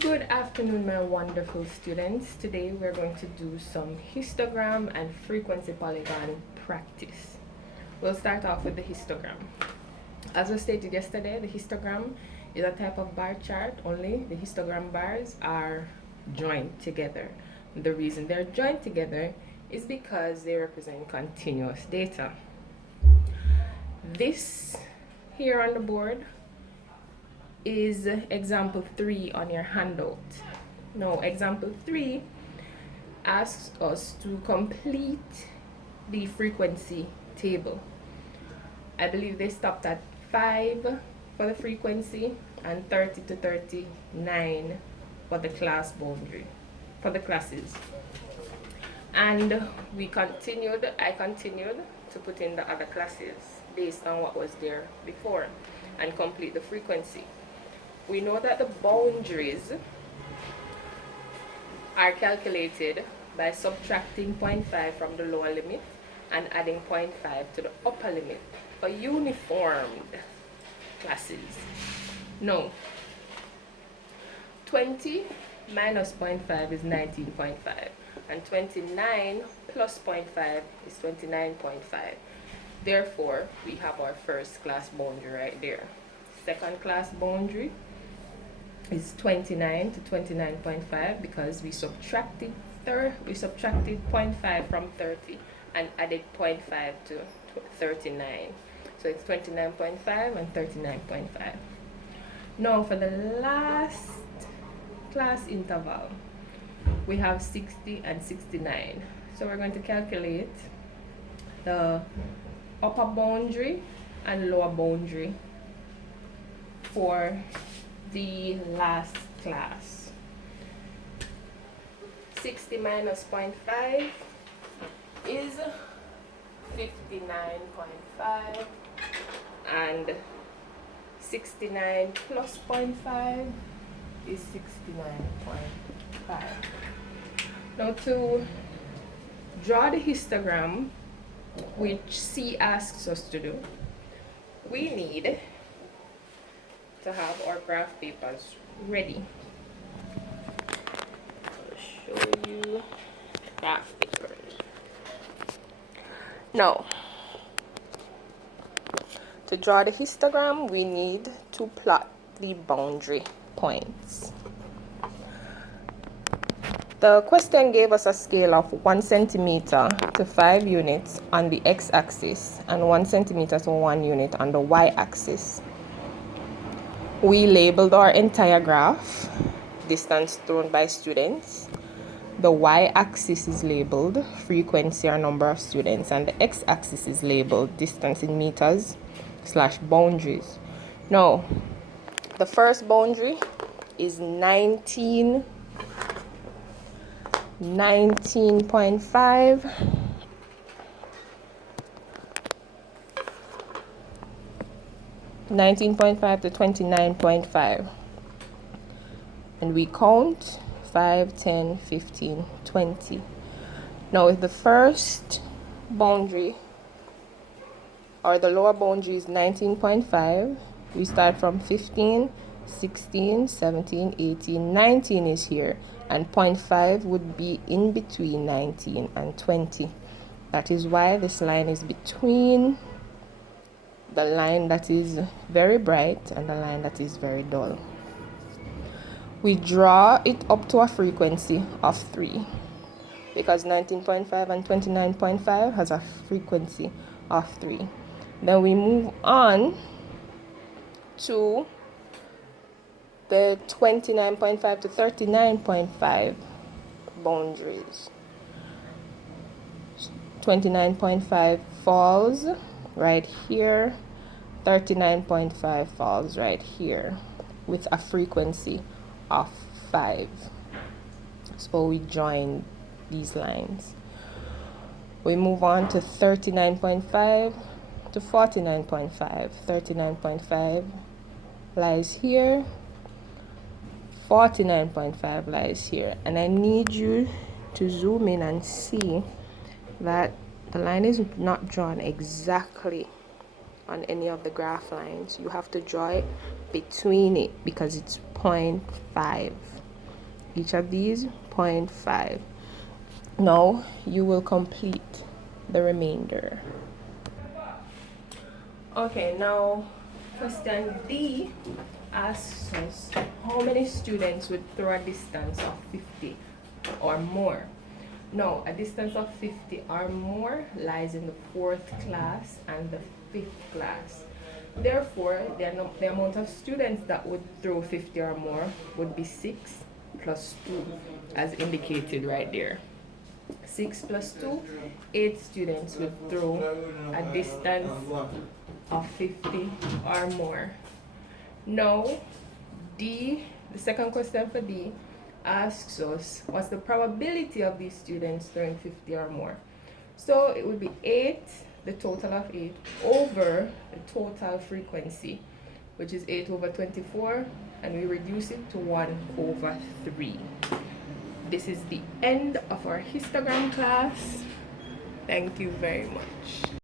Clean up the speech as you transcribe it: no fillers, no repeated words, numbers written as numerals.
Good afternoon, my wonderful students. Today we're going to do some histogram and frequency polygon practice. We'll start off with the histogram. As I stated yesterday, the histogram is a type of bar chart, only the histogram bars are joined together. The reason they're joined together is because they represent continuous data. This here on the board is example 3 on your handout. Now, example 3 asks us to complete the frequency table. I believe they stopped at 5 for the frequency and 30 to 39 for the class boundary, for the classes. And I continued to put in the other classes based on what was there before and complete the frequency. We know that the boundaries are calculated by subtracting 0.5 from the lower limit and adding 0.5 to the upper limit for uniformed classes. Now, 20 minus 0.5 is 19.5, and 29 plus 0.5 is 29.5. Therefore, we have our first class boundary right there. Second class boundary is 29 to 29.5 because we subtracted 0.5 from 30 and added 0.5 to 39. So it's 29.5 and 39.5. Now for the last class interval, we have 60 and 69. So we're going to calculate the upper boundary and lower boundary for the last class. 60 minus 0.5 is 59.5, and 69 plus 0.5 is 69.5. Now to draw the histogram, which C asks us to do, we need to have our graph papers ready. I'll show you graph papers. Now, to draw the histogram, we need to plot the boundary points. The question gave us a scale of 1 centimeter to 5 units on the x-axis and 1 centimeter to 1 unit on the y-axis. We labeled our entire graph, distance thrown by students. The y-axis is labeled frequency or number of students, and the x-axis is labeled distance in meters / boundaries. Now, the first boundary is 19.5. 19.5 to 29.5, and we count 5, 10, 15, 20. Now if the first boundary or the lower boundary is 19.5, we start from 15, 16, 17, 18, 19 is here, and 0.5 would be in between 19 and 20. That is why this line is between the line that is very bright and the line that is very dull. We draw it up to a frequency of 3 because 19.5 and 29.5 has a frequency of 3. Then we move on to the 29.5 to 39.5 boundaries. 29.5 falls right here, 39.5 falls right here with a frequency of 5. So we join these lines. We move on to 39.5 to 49.5. 39.5 lies here, 49.5 lies here, and I need you to zoom in and see that the line is not drawn exactly on any of the graph lines. You have to draw it between it because it's 0.5. each of these 0.5. Now you will complete the remainder. Okay, now question D asks us how many students would throw a distance of 50 or more. Now, a distance of 50 or more lies in the 4th class and the 5th class. Therefore, the amount of students that would throw 50 or more would be 6 plus 2, as indicated right there. 6 plus 2, 8 students would throw a distance of 50 or more. Now, D, the second question for D, asks us what's the probability of these students throwing 50 or more. So it would be 8, the total of 8, over the total frequency, which is 8 over 24, and we reduce it to 1 over 3. This is the end of our histogram class. Thank you very much.